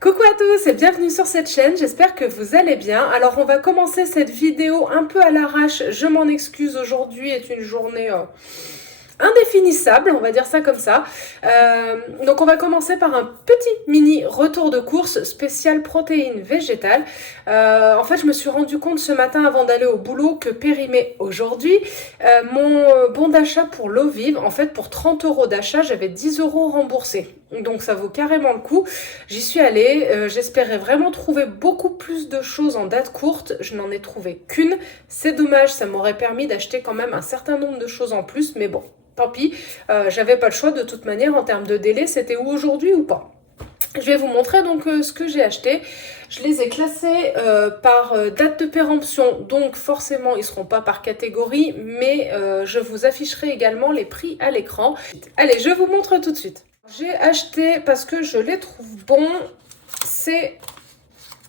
Coucou à tous et bienvenue sur cette chaîne, j'espère que vous allez bien. Alors on va commencer cette vidéo un peu à l'arrache, je m'en excuse, aujourd'hui est une journée indéfinissable, on va dire ça comme ça. Donc on va commencer par un petit mini retour de course spécial protéines végétales. En fait je me suis rendu compte ce matin avant d'aller au boulot que périmé aujourd'hui, mon bon d'achat pour l'eau vive, en fait pour 30 € d'achat j'avais 10 € remboursés. Donc ça vaut carrément le coup. J'y suis allée, j'espérais vraiment trouver beaucoup plus de choses en date courte, je n'en ai trouvé qu'une. C'est dommage, ça m'aurait permis d'acheter quand même un certain nombre de choses en plus, mais bon. Tant pis, j'avais pas le choix de toute manière en termes de délai, c'était ou aujourd'hui ou pas. Je vais vous montrer donc ce que j'ai acheté. Je les ai classés par date de péremption, donc forcément ils ne seront pas par catégorie, mais je vous afficherai également les prix à l'écran. Allez, je vous montre tout de suite. J'ai acheté, parce que je les trouve bons, ces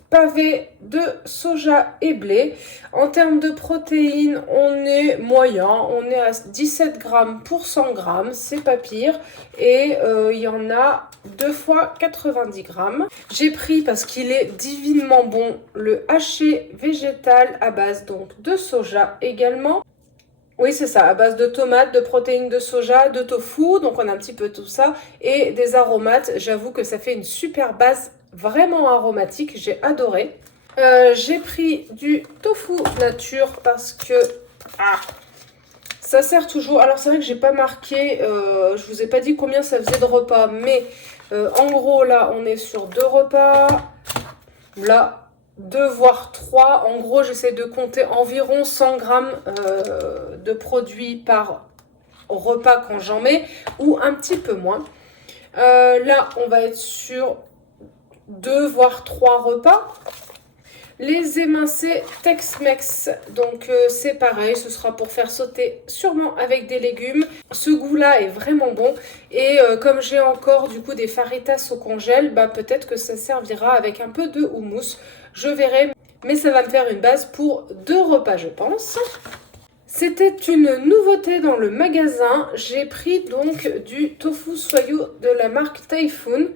pavés de soja et blé. En termes de protéines, on est moyen, on est à 17 grammes pour 100 grammes, c'est pas pire. Et il y en a 2 fois 90 grammes. J'ai pris, parce qu'il est divinement bon, le haché végétal à base donc de soja également. Oui, c'est ça, à base de tomates, de protéines de soja, de tofu, donc on a un petit peu tout ça, et des aromates. J'avoue que ça fait une super base vraiment aromatique, j'ai adoré. J'ai pris du tofu nature parce que ça sert toujours. Alors c'est vrai que j'ai pas marqué, je vous ai pas dit combien ça faisait de repas, mais en gros là on est sur 2 repas, là 2 voire 3. En gros j'essaie de compter environ 100 grammes de produits par repas quand j'en mets, ou un petit peu moins. Là on va être sur 2 voire 3 repas. Les émincés Tex-Mex, donc c'est pareil, ce sera pour faire sauter sûrement avec des légumes. Ce goût-là est vraiment bon et comme j'ai encore du coup des faritas au congèle, bah peut-être que ça servira avec un peu de houmous. Je verrai, mais ça va me faire une base pour 2 repas je pense. C'était une nouveauté dans le magasin, j'ai pris donc du tofu soyou de la marque Typhoon.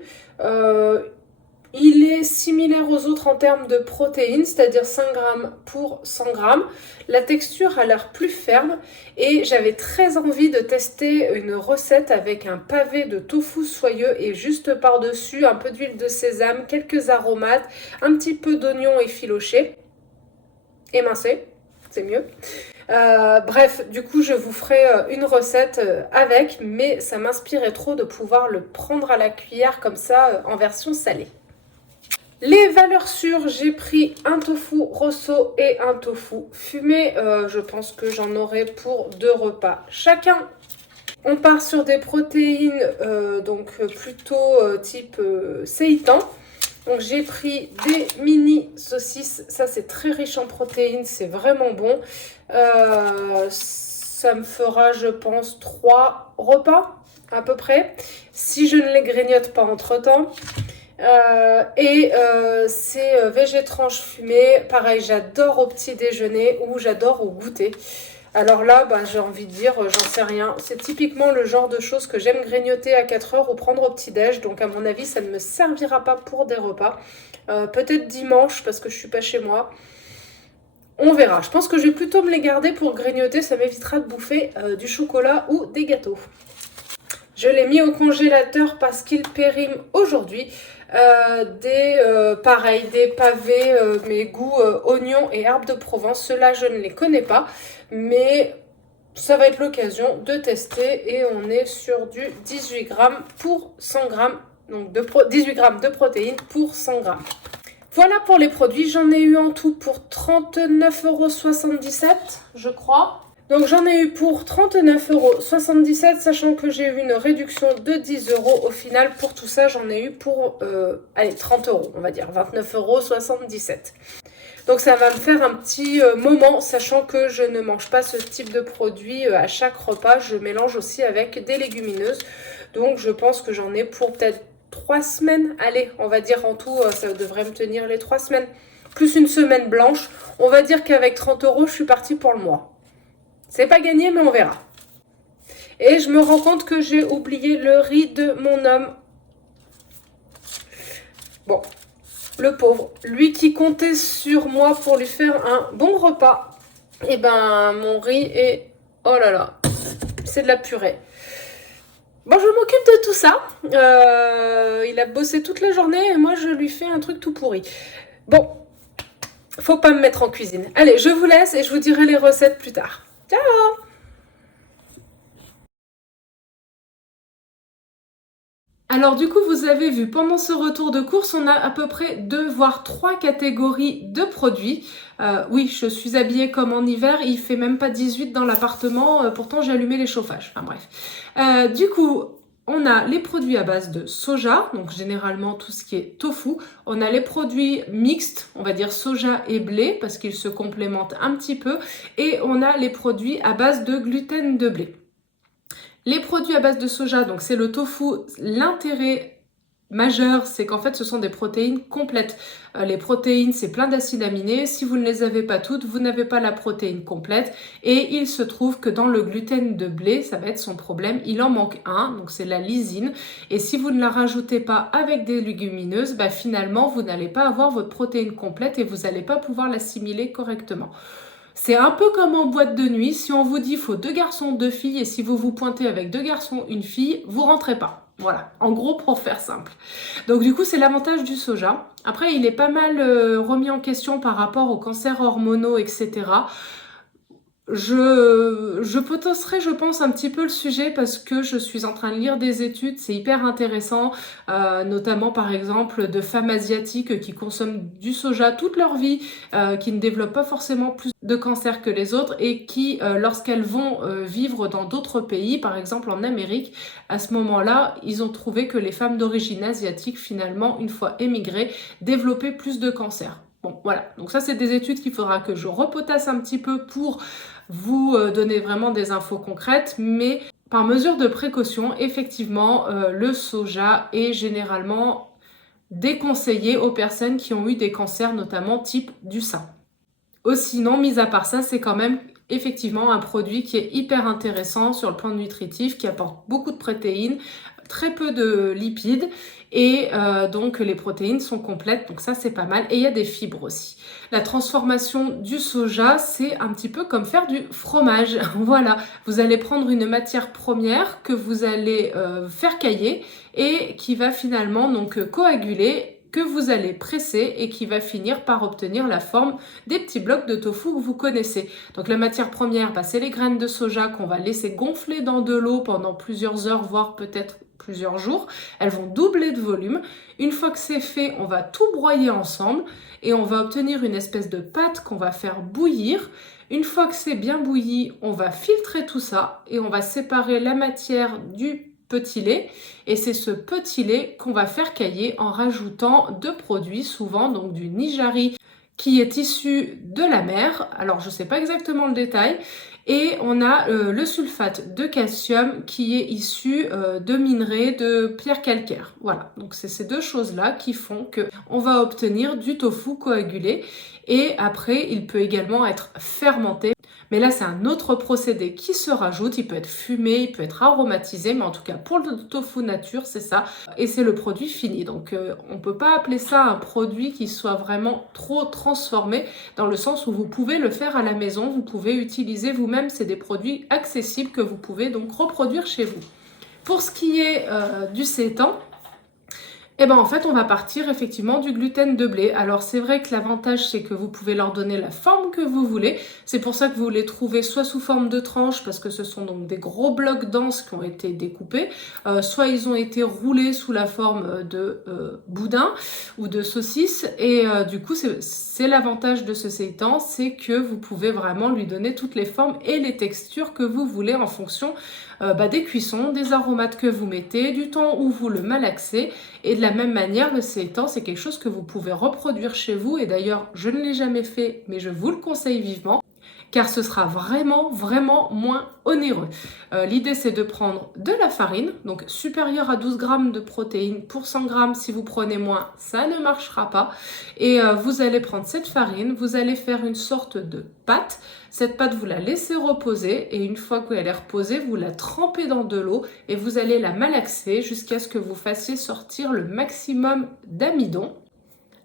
Il est similaire aux autres en termes de protéines, c'est-à-dire 5 grammes pour 100 grammes. La texture a l'air plus ferme et j'avais très envie de tester une recette avec un pavé de tofu soyeux et juste par-dessus un peu d'huile de sésame, quelques aromates, un petit peu d'oignon effiloché, émincé, c'est mieux. Bref, du coup je vous ferai une recette avec, mais ça m'inspirait trop de pouvoir le prendre à la cuillère comme ça en version salée. Les valeurs sûres, j'ai pris un tofu rosso et un tofu fumé. Je pense que j'en aurai pour 2 repas chacun. On part sur des protéines donc plutôt type seitan. Donc j'ai pris des mini saucisses. Ça c'est très riche en protéines, c'est vraiment bon. Ça me fera je pense 3 repas à peu près. Si je ne les grignote pas entre temps. C'est végétranche fumée, pareil j'adore au petit déjeuner ou j'adore au goûter. Alors là j'ai envie de dire j'en sais rien, c'est typiquement le genre de choses que j'aime grignoter à 4 heures ou prendre au petit déj, donc à mon avis ça ne me servira pas pour des repas. Peut-être dimanche parce que je suis pas chez moi. On verra, je pense que je vais plutôt me les garder pour grignoter, ça m'évitera de bouffer du chocolat ou des gâteaux. Je l'ai mis au congélateur parce qu'il périme aujourd'hui. Pareil, des pavés, mes goûts oignons et herbes de Provence. Ceux-là, je ne les connais pas, mais ça va être l'occasion de tester. Et on est sur du 18 grammes pour 100 grammes, donc 18 grammes de protéines pour 100 grammes. Voilà pour les produits, j'en ai eu en tout pour 39,77 €, je crois. Donc j'en ai eu pour 39,77 €, sachant que j'ai eu une réduction de 10 € au final. Pour tout ça, j'en ai eu pour 30 €, on va dire, 29,77 €. Donc ça va me faire un petit moment, sachant que je ne mange pas ce type de produit à chaque repas. Je mélange aussi avec des légumineuses. Donc je pense que j'en ai pour peut-être 3 semaines. Allez, on va dire en tout, ça devrait me tenir les 3 semaines. Plus une semaine blanche. On va dire qu'avec 30 €, je suis partie pour le mois. C'est pas gagné, mais on verra. Et je me rends compte que j'ai oublié le riz de mon homme. Bon, Le pauvre, lui qui comptait sur moi pour lui faire un bon repas. Et ben mon riz est... Oh là là, c'est de la purée. Bon, je m'occupe de tout ça. Il a bossé toute la journée et moi je lui fais un truc tout pourri. Bon, faut pas me mettre en cuisine. Allez, je vous laisse et je vous dirai les recettes plus tard. Ciao! Alors du coup, vous avez vu, pendant ce retour de course, on a à peu près 2 voire 3 catégories de produits. Oui, je suis habillée comme en hiver, il fait même pas 18 dans l'appartement, pourtant j'ai allumé les chauffages. Enfin bref. Du coup, on a les produits à base de soja, donc généralement tout ce qui est tofu. On a les produits mixtes, on va dire soja et blé, parce qu'ils se complémentent un petit peu. Et on a les produits à base de gluten de blé. Les produits à base de soja, donc c'est le tofu, l'intérêt majeur, c'est qu'en fait ce sont des protéines complètes. Les protéines, c'est plein d'acides aminés. Si vous ne les avez pas toutes, vous n'avez pas la protéine complète. Et il se trouve que dans le gluten de blé, ça va être son problème, il en manque un, donc c'est la lysine. Et si vous ne la rajoutez pas avec des légumineuses, bah finalement, vous n'allez pas avoir votre protéine complète et vous n'allez pas pouvoir l'assimiler correctement. C'est un peu comme en boîte de nuit, si on vous dit faut 2 garçons, 2 filles, et si vous vous pointez avec 2 garçons, 1 fille, vous rentrez pas. Voilà, en gros pour faire simple. Donc du coup c'est l'avantage du soja. Après il est pas mal remis en question par rapport aux cancers hormonaux, etc. Je potasserai, je pense, un petit peu le sujet parce que je suis en train de lire des études, c'est hyper intéressant, notamment par exemple de femmes asiatiques qui consomment du soja toute leur vie, qui ne développent pas forcément plus de cancer que les autres et qui, lorsqu'elles vont vivre dans d'autres pays, par exemple en Amérique, à ce moment-là, ils ont trouvé que les femmes d'origine asiatique, finalement, une fois émigrées, développaient plus de cancer. Bon, voilà. Donc ça, c'est des études qu'il faudra que je repotasse un petit peu pour vous donner vraiment des infos concrètes, mais par mesure de précaution, effectivement, le soja est généralement déconseillé aux personnes qui ont eu des cancers, notamment type du sein. Sinon, mis à part ça, c'est quand même effectivement un produit qui est hyper intéressant sur le plan nutritif, qui apporte beaucoup de protéines, très peu de lipides et donc les protéines sont complètes, donc ça c'est pas mal. Et il y a des fibres aussi. La transformation du soja, c'est un petit peu comme faire du fromage. Voilà, vous allez prendre une matière première que vous allez faire cailler et qui va finalement donc coaguler, que vous allez presser et qui va finir par obtenir la forme des petits blocs de tofu que vous connaissez. Donc la matière première, bah, c'est les graines de soja qu'on va laisser gonfler dans de l'eau pendant plusieurs heures, voire peut-être plusieurs jours. Elles vont doubler de volume. Une fois que c'est fait, on va tout broyer ensemble et on va obtenir une espèce de pâte qu'on va faire bouillir. Une fois que c'est bien bouilli, on va filtrer tout ça et on va séparer la matière du petit lait et c'est ce petit lait qu'on va faire cailler en rajoutant 2 produits, souvent donc du nijari qui est issu de la mer, alors je ne sais pas exactement le détail, et on a le sulfate de calcium qui est issu de minerais de pierre calcaire. Voilà, donc c'est ces 2 choses-là qui font qu'on va obtenir du tofu coagulé et après il peut également être fermenté. Mais là, c'est un autre procédé qui se rajoute. Il peut être fumé, il peut être aromatisé, mais en tout cas, pour le tofu nature, c'est ça. Et c'est le produit fini. Donc, on ne peut pas appeler ça un produit qui soit vraiment trop transformé, dans le sens où vous pouvez le faire à la maison, vous pouvez utiliser vous-même. C'est des produits accessibles que vous pouvez donc reproduire chez vous. Pour ce qui est du sétan, et ben en fait on va partir effectivement du gluten de blé. Alors c'est vrai que l'avantage c'est que vous pouvez leur donner la forme que vous voulez. C'est pour ça que vous les trouvez soit sous forme de tranches parce que ce sont donc des gros blocs denses qui ont été découpés, soit ils ont été roulés sous la forme de boudin ou de saucisse et du coup c'est l'avantage de ce sétan, c'est que vous pouvez vraiment lui donner toutes les formes et les textures que vous voulez en fonction des cuissons, des aromates que vous mettez, du temps où vous le malaxez. Et de la même manière, le sétan, c'est quelque chose que vous pouvez reproduire chez vous. Et d'ailleurs, je ne l'ai jamais fait, mais je vous le conseille vivement, car ce sera vraiment, vraiment moins onéreux. L'idée, c'est de prendre de la farine, donc supérieure à 12 grammes de protéines pour 100 grammes. Si vous prenez moins, ça ne marchera pas. Et vous allez prendre cette farine, vous allez faire une sorte de pâte. Cette pâte, vous la laissez reposer et une fois qu'elle est reposée, vous la trempez dans de l'eau et vous allez la malaxer jusqu'à ce que vous fassiez sortir le maximum d'amidon.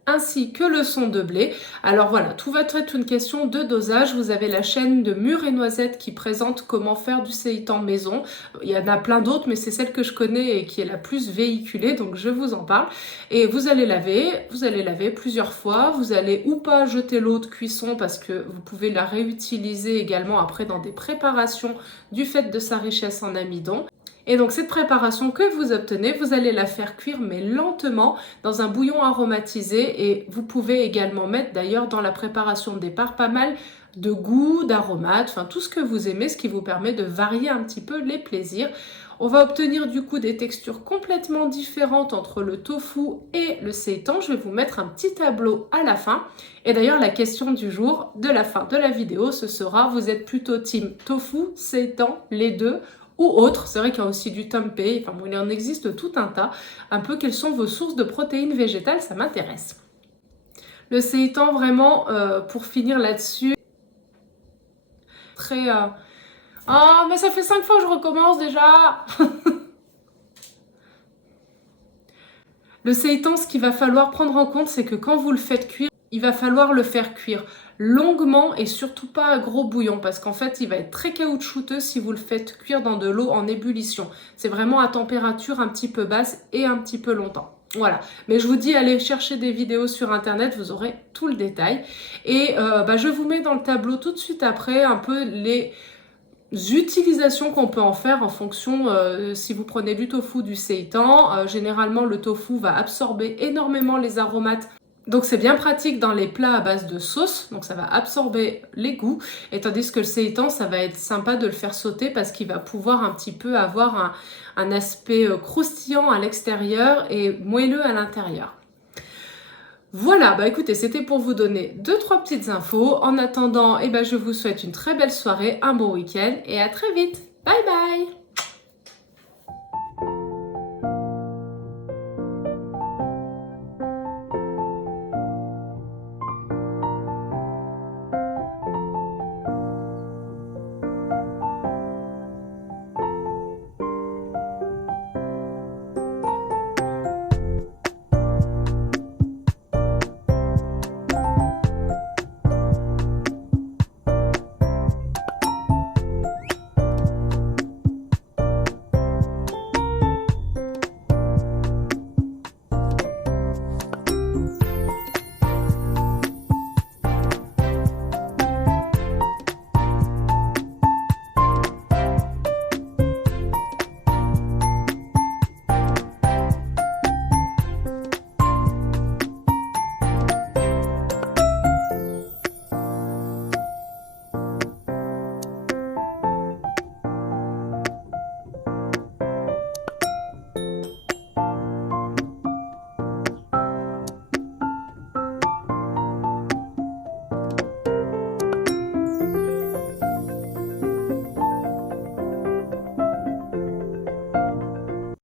ainsi que le son de blé. Alors voilà, tout va être une question de dosage. Vous avez la chaîne de Mûres et Noisettes qui présente comment faire du séitan maison. Il y en a plein d'autres, mais c'est celle que je connais et qui est la plus véhiculée, donc je vous en parle. Et vous allez laver plusieurs fois. Vous allez ou pas jeter l'eau de cuisson parce que vous pouvez la réutiliser également après dans des préparations du fait de sa richesse en amidon. Et donc cette préparation que vous obtenez, vous allez la faire cuire mais lentement dans un bouillon aromatisé et vous pouvez également mettre d'ailleurs dans la préparation de départ pas mal de goût, d'aromates, enfin tout ce que vous aimez, ce qui vous permet de varier un petit peu les plaisirs. On va obtenir du coup des textures complètement différentes entre le tofu et le seitan. Je vais vous mettre un petit tableau à la fin. Et d'ailleurs, la question du jour, de la fin de la vidéo, ce sera, vous êtes plutôt team tofu, seitan, les deux ou autre. C'est vrai qu'il y a aussi du tempeh, enfin bon, il en existe tout un tas. Un peu quelles sont vos sources de protéines végétales, ça m'intéresse. Le seitan, vraiment, pour finir là-dessus, très... Oh, mais ça fait 5 fois que je recommence déjà. Le seitan, ce qu'il va falloir prendre en compte, c'est que quand vous le faites cuire, il va falloir le faire cuire longuement et surtout pas à gros bouillon parce qu'en fait, il va être très caoutchouteux si vous le faites cuire dans de l'eau en ébullition. C'est vraiment à température un petit peu basse et un petit peu longtemps. Voilà, mais je vous dis, allez chercher des vidéos sur internet, vous aurez tout le détail. Et je vous mets dans le tableau tout de suite après un peu les utilisations qu'on peut en faire en fonction si vous prenez du tofu, du seitan. Généralement, le tofu va absorber énormément les aromates. Donc c'est bien pratique dans les plats à base de sauce, donc ça va absorber les goûts, et tandis que le seitan, ça va être sympa de le faire sauter parce qu'il va pouvoir un petit peu avoir un aspect croustillant à l'extérieur et moelleux à l'intérieur. Voilà, bah écoutez, c'était pour vous donner 2-3 petites infos. En attendant, je vous souhaite une très belle soirée, un bon week-end et à très vite. Bye bye!